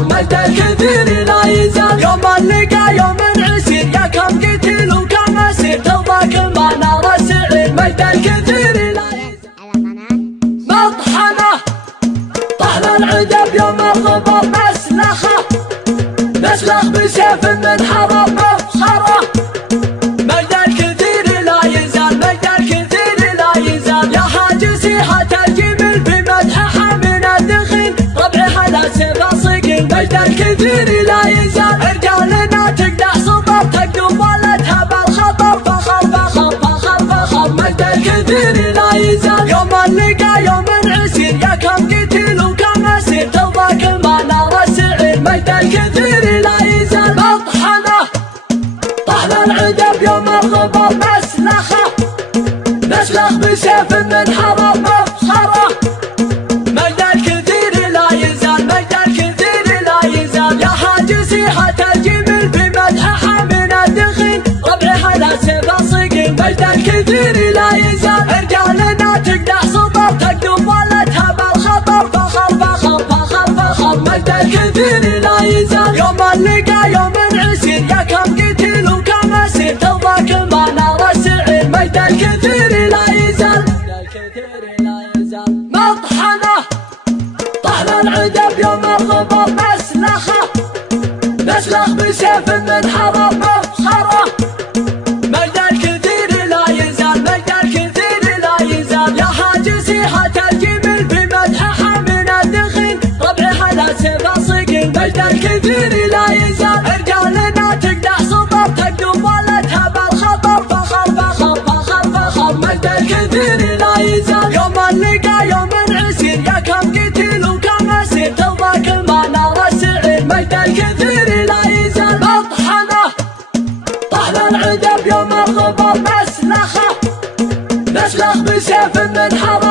مجد الكثير لا يزال يوم اللقى يوم عسير يا كم قتيل وكم اسير ترضى كل ما نار السعير مجد الكثير لا يزال مطحنه طحن العجب يوم الضباب نسلخ بسيف من حرب مفخره مجد الكثير لا يزال مجد الكثير لا يزال يا حاجسي حتى الجبل بمدحها من الدخيل ربعها لا سيف صقيل مجد الكثير لا يزال رجالنا تقدح صبر تقدم ولدها بالخطر فخر فخر فخر فخر مجد الكثير لا يزال يوم اللقى يوم عسير يا كم قتيل وكم اسير ترضى كل ما نار السعير مجد الكثير لا يزال مطحنه طحن العجب يوم الضباب نسلخ بسيف من حرب مفخره مجد الكثير لا يزال مجد الكثير لا يزال يا حاجسي حتى الجبل بمدحها من الدخيل ربعها لا سيف صقيل مجد الكثير لا يزال رجالنا تقدح صبر تقدم ولدها بالخطر فخر فخر فخر فخر مجد الكثير لا يزال يوم اللقى يوم عسير يا كم قتيل وكم اسير ترضى كل ما نار السعير مجد الكثير لا يزال مطحنه طحن العجب يوم الضباب نسلخ بسيف من حرب مفخره مجد الكثير لا يزال مجد الكثير لا يزال يا حاجسي حتى الجبل بمدحها من الدخيل ربعها لا سيف صقيل مجد الكثير لا يزال رجالنا تقدح صبر تقدم ولدها بالخطر فخر فخر فخر فخر مجد الكثير لا يزال يوم اللقى يوم عسير يا كم قتيل وكم اسير ترضى كل ما نار السعير مجد الكثير لا يزال مطحنه طحن العجب يوم الضباب نسلخ بسيف من حرب